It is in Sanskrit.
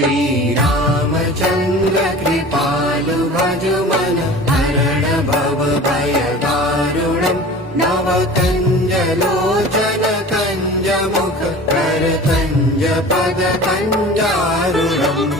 श्रीरामचन्द्र कृपालु भज मन हरण भव भय दारुणम् नव कंज लोचन कंज मुख कर कंज पद कंजारुणम्।